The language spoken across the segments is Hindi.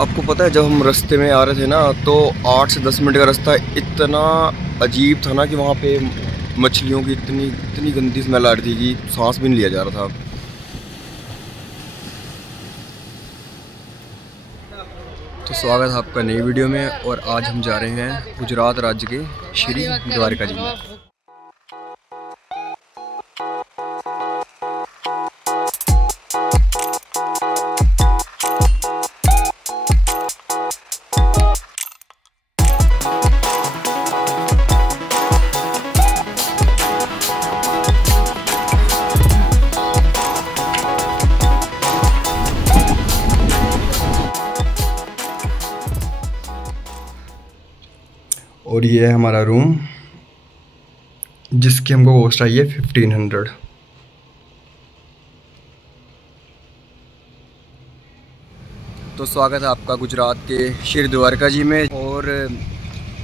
आपको पता है जब हम रास्ते में आ रहे थे ना तो 8 से 10 मिनट का रास्ता इतना अजीब था ना कि वहाँ पे मछलियों की इतनी गंदी स्मेल आ रही थी कि सांस भी नहीं लिया जा रहा था। तो स्वागत है आपका नई वीडियो में और आज हम जा रहे हैं गुजरात राज्य के श्री द्वारका जी में। और ये है हमारा रूम जिसकी हमको कॉस्ट आई है 1500। तो स्वागत है आपका गुजरात के श्री द्वारका जी में। और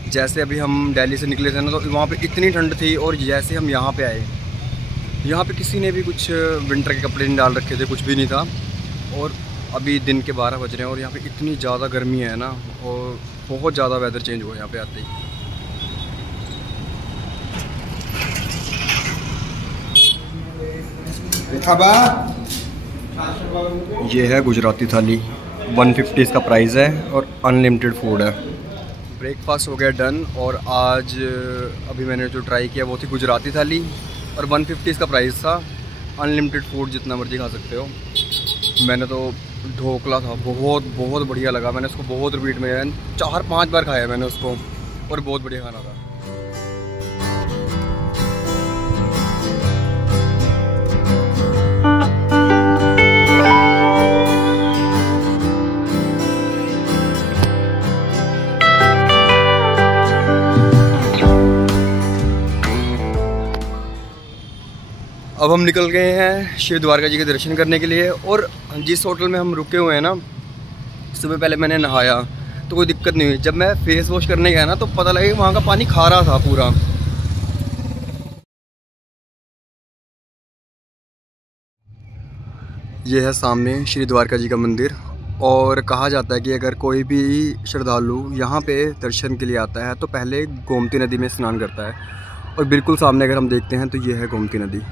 जैसे अभी हम दिल्ली से निकले थे ना तो वहाँ पे इतनी ठंड थी और जैसे हम यहाँ पे आए यहाँ पे किसी ने भी कुछ विंटर के कपड़े नहीं डाल रखे थे, कुछ भी नहीं था। और अभी दिन के 12 बज रहे हैं और यहाँ पे इतनी ज़्यादा गर्मी है ना और बहुत ज़्यादा वेदर चेंज हुआ यहाँ पे आते ही। ये है गुजराती थाली, 150 इसका प्राइस है और अनलिमिटेड फूड है। ब्रेकफास्ट हो गया डन और आज अभी मैंने जो ट्राई किया वो थी गुजराती थाली और 150 इसका प्राइस था। अनलिमिटेड फूड जितना मर्जी खा सकते हो। मैंने तो ढोकला था, बहुत बढ़िया लगा। मैंने उसको बहुत रिपीट में 4-5 बार खाया मैंने उसको और बहुत बढ़िया खाना था। अब हम निकल गए हैं शिव द्वारका जी के दर्शन करने के लिए। और जिस होटल में हम रुके हुए हैं ना, सुबह पहले मैंने नहाया तो कोई दिक्कत नहीं हुई। जब मैं फेस वॉश करने गया ना तो पता लगा कि वहाँ का पानी खारा था पूरा। ये है सामने श्री द्वारका जी का मंदिर। और कहा जाता है कि अगर कोई भी श्रद्धालु यहाँ पे दर्शन के लिए आता है तो पहले गोमती नदी में स्नान करता है। और बिल्कुल सामने अगर हम देखते हैं तो ये है गोमती नदी।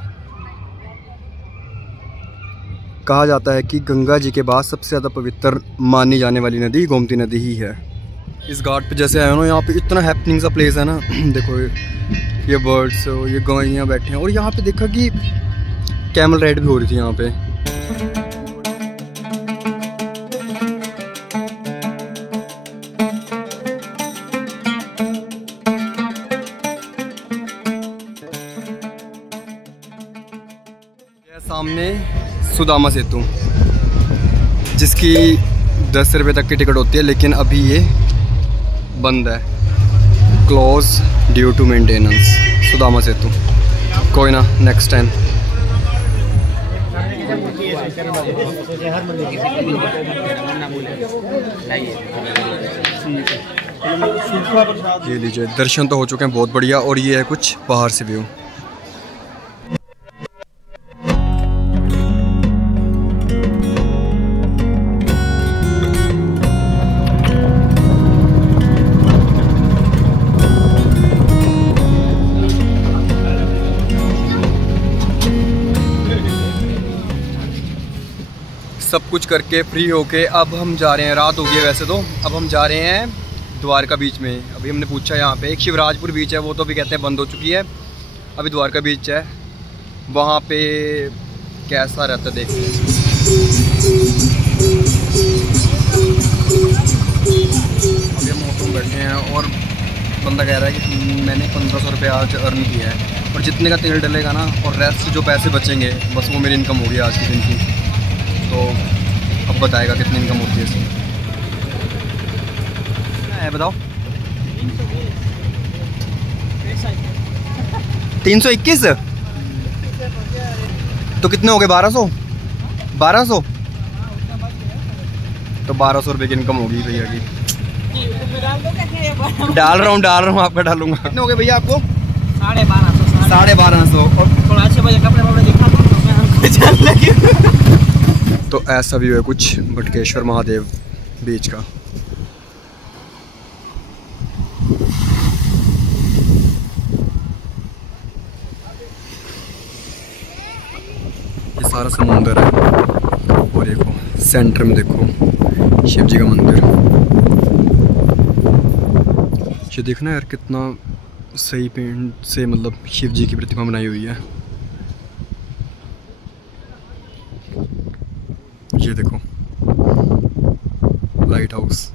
कहा जाता है कि गंगा जी के बाद सबसे ज़्यादा पवित्र मानी जाने वाली नदी गोमती नदी ही है। इस घाट पे जैसे आए ना, यहाँ पे इतना हैपनिंग सा प्लेस है ना। देखो ये बर्ड्स, ये गौइयाँ बैठे हैं। और यहाँ पे देखा कि कैमल राइड भी हो रही थी यहाँ पे। सामने सुदामा सेतु जिसकी 10 रुपये तक की टिकट होती है, लेकिन अभी ये बंद है, close due to maintenance. Sudama Setu कोई ना, नेक्स्ट टाइम। ये लीजिए, दर्शन तो हो चुके हैं बहुत बढ़िया। और ये है कुछ बाहर से व्यू। सब कुछ करके फ्री होके अब हम जा रहे हैं। रात हो गई है वैसे तो। अब हम जा रहे हैं द्वारका बीच में। अभी हमने पूछा यहाँ पे एक शिवराजपुर बीच है, वो तो भी कहते हैं बंद हो चुकी है। अभी द्वारका बीच है, वहाँ पे कैसा रहता है देखते हैं। अभी हम ऑटो में बैठे हैं और बंदा कह रहा है कि मैंने 1500 रुपये आज अर्न किया है और जितने का तेल डलेगा ना और रेस्ट जो पैसे बचेंगे बस वो मेरी इनकम होगी आज के दिन की। तो अब बताएगा कितनी इनकम होती है इसमें। बताओ। 321 तो कितने हो गए? 1200 तो 1200 रुपये की इनकम होगी भैया की। डाल रहा हूँ आपका डालूंगा। कितने हो गए भैया आपको? 1250। और थोड़ा अच्छे बजे कपड़े वपड़े दिखा दो। तो ऐसा भी है कुछ बटकेश्वर महादेव बीच का। ये सारा समुंदर है और देखो सेंटर में देखो शिव जी का मंदिर। ये देखना यार कितना सही पेंट से मतलब शिव जी की प्रतिमा बनाई हुई है। ये देखो लाइट हाउस।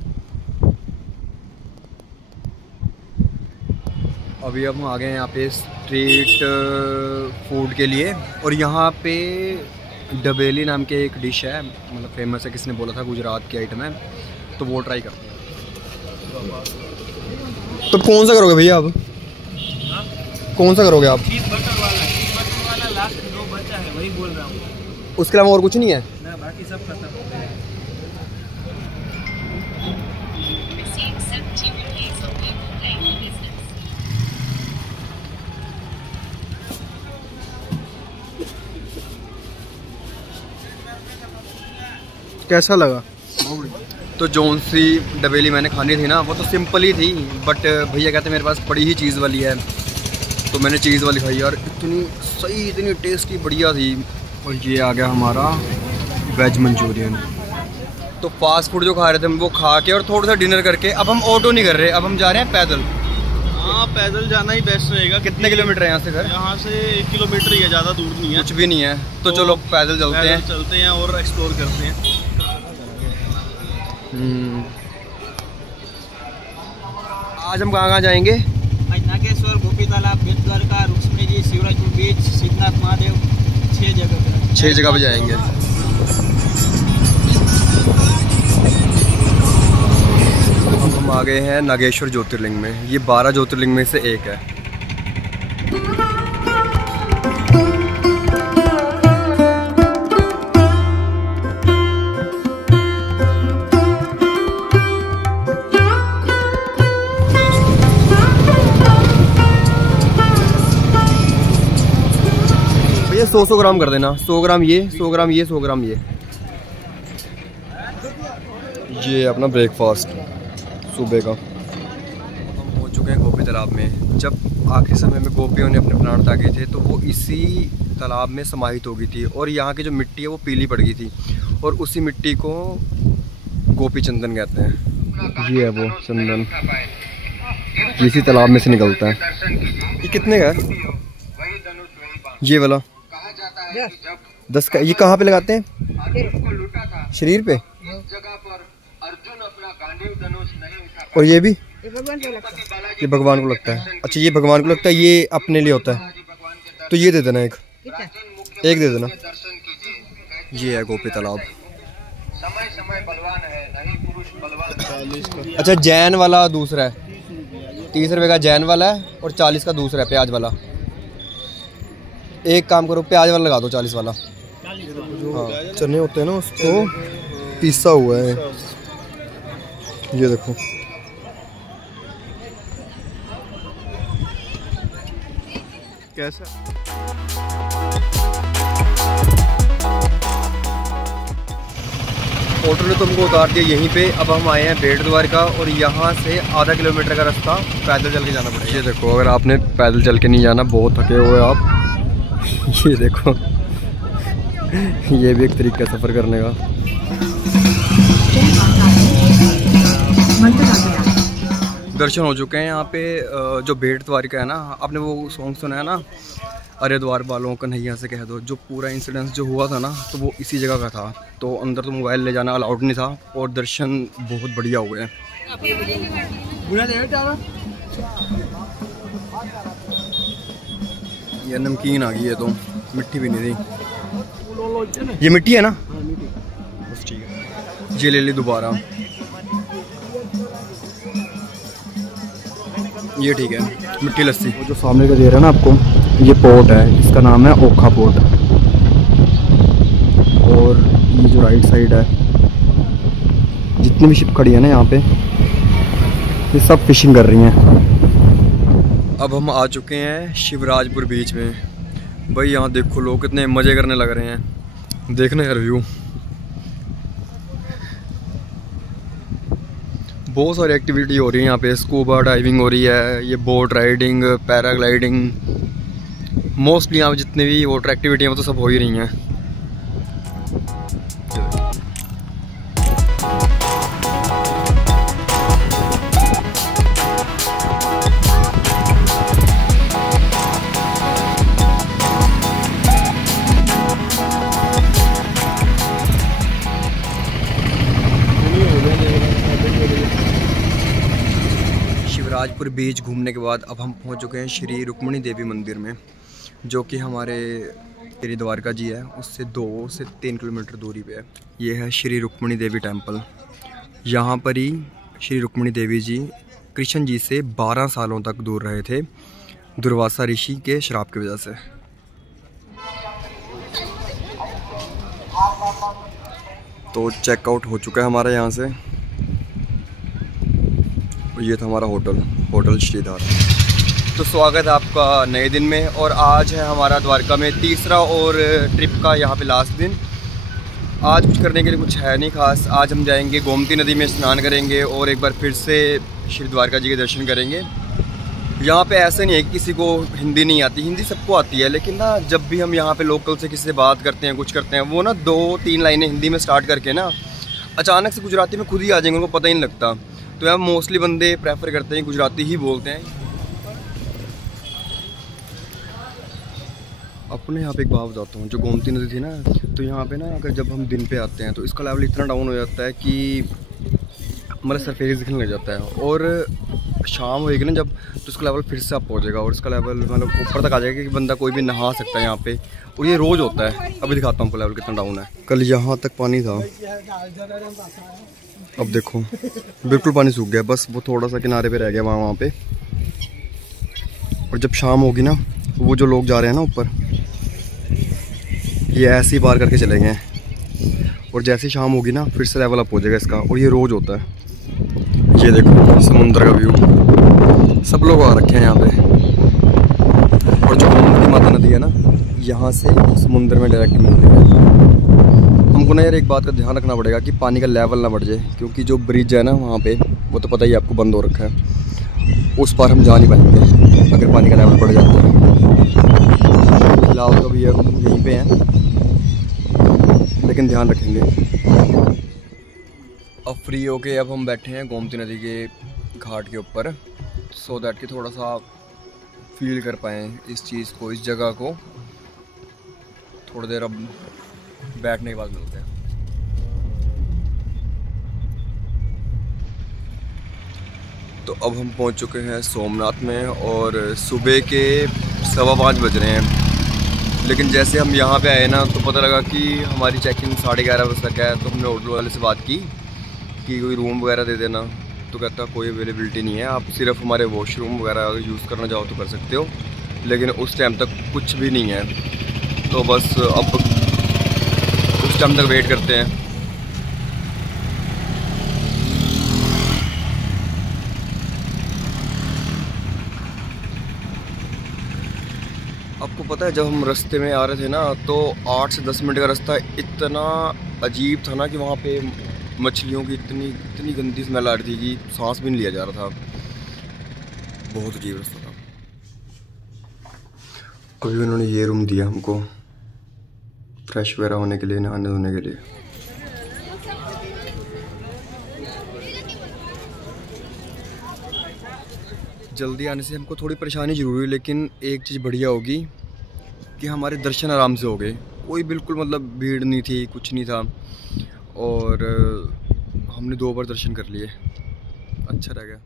अभी हम आ गए हैं यहाँ पे स्ट्रीट फूड के लिए और यहाँ पे डबेली नाम के एक डिश है, मतलब फेमस है, किसने बोला था गुजरात की आइटम है, तो वो ट्राई करते हैं। तो कौन सा करोगे भैया आप? कौन सा करोगे आप? चीज़ बटर वाला लास्ट 2 बचा है, वही बोल रहा हूँ। उसके अलावा और कुछ नहीं है ना, बाकी सब खत्म हो गया है। कैसा लगा? तो जोन सी डबेली मैंने खानी थी ना, वो तो सिंपल ही थी, बट भैया कहते मेरे पास बड़ी ही चीज़ वाली है, तो मैंने चीज़ वाली खाई यार, इतनी सही, इतनी टेस्टी, बढ़िया थी। और ये आ गया हमारा वेज मंचूरियन। तो फास्ट फूड जो खा रहे थे हम वो खा के और थोड़ा सा डिनर करके अब हम ऑटो नहीं कर रहे, अब हम जा रहे हैं पैदल। हाँ, पैदल जाना ही बेस्ट रहेगा। कितने किलोमीटर है यहाँ से घर? यहाँ से 1 किलोमीटर ही है, ज़्यादा दूर नहीं है। कुछ भी नहीं है, तो चलो पैदल चलते हैं और एक्सप्लोर करते हैं। आज हम कहाँ जाएंगे? आज नागेश्वर, गोपी तालाब, बेट द्वारका, रुक्मणी जी, शिवराजपुर बीच, सिद्धनाथ महादेव, 6 जगह पे जाएंगे। हम आ गए हैं नागेश्वर ज्योतिर्लिंग में। ये 12 ज्योतिर्लिंग में से एक है। ये 100 ग्राम कर देना, 100 ग्राम ये, 100 ग्राम ये, 100 ग्राम ये। ये अपना ब्रेकफास्ट सुबह का। हम पहुंच चुके हैं गोपी तालाब में। जब आखिरी समय में गोपियों ने अपने प्राण त्यागे थे तो वो इसी तालाब में समाहित हो गई थी और यहाँ की जो मिट्टी है वो पीली पड़ गई थी और उसी मिट्टी को गोपी चंदन कहते हैं। ये है वो चंदन, इसी तालाब में से निकलता है। ये कितने का है? ये वाला 10 का। ये कहाँ पे लगाते हैं? शरीर पे। और ये भी ये भगवान को लगता है। अच्छा, ये भगवान को लगता है, ये अपने लिए होता है। तो ये दे देना, एक दे देना। ये है गोपी तालाब। अच्छा, जैन वाला दूसरा है, 30 रुपये का जैन वाला है और 40 का दूसरा है प्याज वाला। एक काम करो, प्याज वाला लगा दो, 40 वाला। हाँ, चने होते हैं ना, उसको पीसा हुआ है। ये देखो, कैसा ऑटो ने तुमको उतार दिया यहीं पे। अब हम आए हैं बेट द्वारका और यहाँ से आधा किलोमीटर का रास्ता पैदल चल के जाना पड़ेगा। ये देखो, अगर आपने पैदल चल के नहीं जाना, बहुत थके हुए आप, ये देखो, ये भी एक तरीका है सफ़र करने का। दर्शन हो चुके हैं यहाँ पे। जो बेट द्वारका है ना, आपने वो सॉन्ग सुना है ना, अरे द्वार वालों कन्हैया से कह दो। जो पूरा इंसिडेंस जो हुआ था ना, तो वो इसी जगह का था। तो अंदर तो मोबाइल ले जाना अलाउड नहीं था और दर्शन बहुत बढ़िया हुए हैं। ये नमकीन आ गई है, तो मिट्टी भी नहीं थी। ये मिट्टी है ना, बस ठीक है। ये ले ली दोबारा, ये ठीक है, मिट्टी लस्सी। वो जो सामने का दे रहा है ना आपको, ये पोर्ट है, इसका नाम है ओखा पोर्ट। और ये जो राइट साइड है, जितनी भी शिप खड़ी है ना यहाँ पे, ये सब फिशिंग कर रही हैं। अब हम आ चुके हैं शिवराजपुर बीच में। भाई यहाँ देखो, लोग कितने मज़े करने लग रहे हैं। देखने का व्यू, बहुत सारी एक्टिविटी हो रही है यहाँ पे। स्कूबा डाइविंग हो रही है, ये बोट राइडिंग, पैराग्लाइडिंग, मोस्टली यहाँ पे जितने भी वाटर एक्टिविटी हैं वो तो सब हो ही रही हैं। शिवराजपुर बीच घूमने के बाद अब हम पहुंच चुके हैं श्री रुक्मिणी देवी मंदिर में, जो कि हमारे श्री द्वारका जी है उससे 2 से 3 किलोमीटर दूरी पे है। ये है श्री रुक्मिणी देवी टेम्पल। यहाँ पर ही श्री रुक्मिणी देवी जी कृष्ण जी से 12 सालों तक दूर रहे थे दुर्वासा ऋषि के श्राप की वजह से। तो चेकआउट हो चुका है हमारा यहाँ से। ये था हमारा होटल श्रीधार। तो स्वागत है आपका नए दिन में, और आज है हमारा द्वारका में तीसरा और ट्रिप का यहाँ पे लास्ट दिन। आज कुछ करने के लिए कुछ है नहीं खास। आज हम जाएंगे गोमती नदी में स्नान करेंगे और एक बार फिर से श्री द्वारका जी के दर्शन करेंगे। यहाँ पे ऐसे नहीं है कि किसी को हिंदी नहीं आती, हिंदी सबको आती है, लेकिन ना जब भी हम यहाँ पे लोकल से किसी से बात करते हैं, कुछ करते हैं, वो ना 2-3 लाइनें हिंदी में स्टार्ट करके ना अचानक से गुजराती में खुद ही आ जाएंगे, उनको पता ही नहीं लगता। तो यहाँ मोस्टली बंदे प्रेफर करते हैं गुजराती ही बोलते हैं। अपने यहाँ पे एक बात बताता हूँ, जो गोमती नदी थी ना, तो यहाँ पे ना अगर जब हम दिन पे आते हैं तो इसका लेवल इतना डाउन हो जाता है कि हमारा सरफेस दिखने लग जाता है, और शाम होएगी ना जब, तो इसका लेवल फिर से अप हो जाएगा और इसका लेवल मतलब ऊपर तक आ जाएगा कि बंदा कोई भी नहा सकता है यहाँ पे। और ये रोज़ होता है। अभी दिखाता हूँ आपको लेवल कितना डाउन है। कल यहाँ तक पानी था, अब देखो बिल्कुल पानी सूख गया, बस वो थोड़ा सा किनारे पे रह गया वहाँ पे। और जब शाम होगी ना, वो जो लोग जा रहे हैं ना ऊपर, ये ऐसे ही पार करके चले गए हैं, और जैसे ही शाम होगी ना फिर से लेवल अप हो जाएगा इसका। और ये रोज़ होता है। ये देखो समुद्र का व्यू, सब लोग आ रखे हैं यहाँ पे। और जो गोमती माता नदी है ना, यहाँ से समुद्र में डायरेक्ट मिलती है। हमको ना यार एक बात का ध्यान रखना पड़ेगा कि पानी का लेवल ना बढ़ जाए, क्योंकि जो ब्रिज है ना वहाँ पे, वो तो पता ही आपको बंद हो रखा है, उस पार हम जा नहीं पाएंगे अगर पानी का लेवल बढ़ जाता है। फिलहाल तो अभी यहीं पे हैं, लेकिन ध्यान रखेंगे। अब फ्री होके अब हम बैठे हैं गोमती नदी के घाट के ऊपर, सो दैट कि थोड़ा सा फील कर पाएँ इस चीज़ को, इस जगह को। थोड़ी देर अब बैठने के बाद मिलते हैं। तो अब हम पहुंच चुके हैं सोमनाथ में, और सुबह के 5:15 बज रहे हैं। लेकिन जैसे हम यहाँ पे आए ना, तो पता लगा कि हमारी चेकिंग 11:30 बजे तक है। तो हमने होटल वाले से बात की कि कोई रूम वगैरह दे देना, तो कहता कोई अवेलेबिलिटी नहीं है, आप सिर्फ हमारे वॉशरूम वगैरह यूज़ करना चाहो तो कर सकते हो, लेकिन उस टाइम तक कुछ भी नहीं है। तो बस अब उस टाइम तक वेट करते हैं। आपको पता है, जब हम रास्ते में आ रहे थे ना, तो 8 से 10 मिनट का रास्ता इतना अजीब था ना कि वहाँ पे मछलियों की इतनी गंदी स्मेल आ रही थी कि सांस भी नहीं लिया जा रहा था। बहुत अजीब रास्ता था। अभी उन्होंने ये रूम दिया हमको फ्रेश वगैरह होने के लिए, नहाने धोने के लिए। जल्दी आने से हमको थोड़ी परेशानी जरूर हुई, लेकिन एक चीज़ बढ़िया होगी कि हमारे दर्शन आराम से हो गए। कोई बिल्कुल मतलब भीड़ नहीं थी, कुछ नहीं था, और हमने 2 बार दर्शन कर लिए, अच्छा रह गया।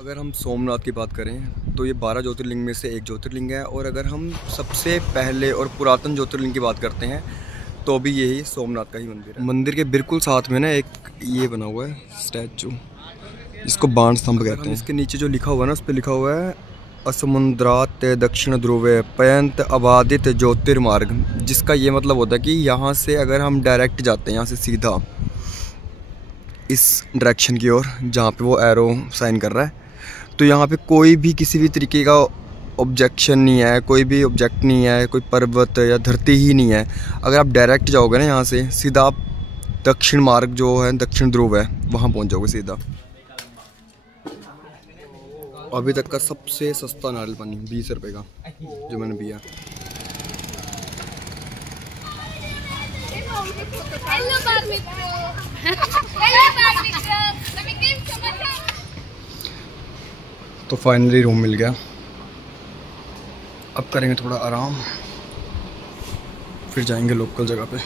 अगर हम सोमनाथ की बात करें तो ये 12 ज्योतिर्लिंग में से एक ज्योतिर्लिंग है, और अगर हम सबसे पहले और पुरातन ज्योतिर्लिंग की बात करते हैं तो भी यही सोमनाथ का ही मंदिर है। मंदिर के बिल्कुल साथ में ना एक ये बना हुआ है स्टैचू, जिसको बाण स्तंभ कहते हैं। इसके नीचे जो लिखा हुआ है ना, उस पर लिखा हुआ है असमुद्रात दक्षिण ध्रुवे पयंत अबादित ज्योतिर्मार्ग, जिसका ये मतलब होता है कि यहाँ से अगर हम डायरेक्ट जाते हैं, यहाँ से सीधा, इस डायरेक्शन की ओर जहाँ पे वो एरो साइन कर रहा है। तो यहाँ पे कोई भी किसी भी तरीके का ऑब्जेक्शन नहीं है, कोई भी ऑब्जेक्ट नहीं है, कोई पर्वत या धरती ही नहीं है। अगर आप डायरेक्ट जाओगे ना यहाँ से सीधा आप दक्षिण मार्ग जो है, दक्षिण ध्रुव है, वहाँ पहुँच जाओगे सीधा। अभी तक का सबसे सस्ता नारियल पानी 20 रुपये का जो मैंने पिया। तो फाइनली रूम मिल गया। अब करेंगे थोड़ा आराम, फिर जाएंगे लोकल जगह पे।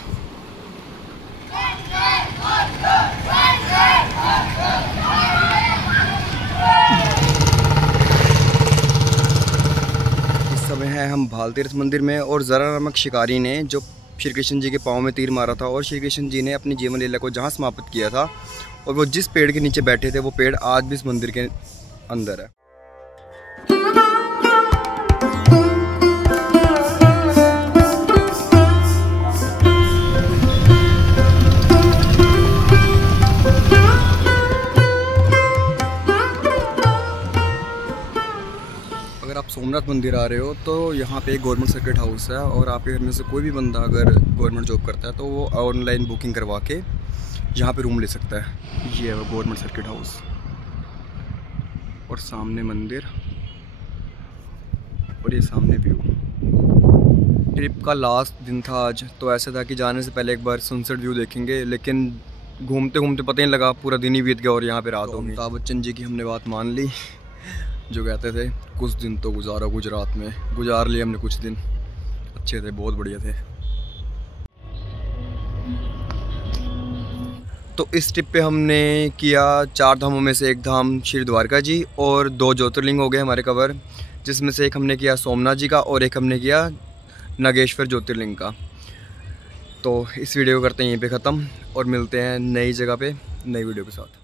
इस समय है हम भाल तीर्थ मंदिर में और ज़रा नामक शिकारी ने जो श्री कृष्ण जी के पाँव में तीर मारा था और श्री कृष्ण जी ने अपनी जीवन लीला को जहाँ समाप्त किया था और वो जिस पेड़ के नीचे बैठे थे वो पेड़ आज भी इस मंदिर के अंदर है। अगर आप सोमनाथ मंदिर आ रहे हो तो यहाँ पे गवर्नमेंट सर्किट हाउस है और आपके घर में से कोई भी बंदा अगर गवर्नमेंट जॉब करता है तो वो ऑनलाइन बुकिंग करवा के यहाँ पे रूम ले सकता है। ये है वो गवर्नमेंट सर्किट हाउस और सामने मंदिर और ये सामने व्यू। ट्रिप का लास्ट दिन था आज, तो ऐसा था कि जाने से पहले एक बार सनसेट व्यू देखेंगे, लेकिन घूमते घूमते पता ही नहीं लगा, पूरा दिन ही बीत गया और यहाँ पे रात हो गई। अमिताभ बच्चन जी की हमने बात मान ली जो कहते थे कुछ दिन तो गुजारा गुजरात में। गुजार लिए हमने कुछ दिन, अच्छे थे, बहुत बढ़िया थे। तो इस ट्रिप पे हमने किया 4 धामों में से एक धाम श्री द्वारका जी और 2 ज्योतिर्लिंग हो गए हमारे कवर, जिसमें से एक हमने किया सोमनाथ जी का और एक हमने किया नागेश्वर ज्योतिर्लिंग का। तो इस वीडियो को करते हैं यहीं पे ख़त्म और मिलते हैं नई जगह पे नई वीडियो के साथ।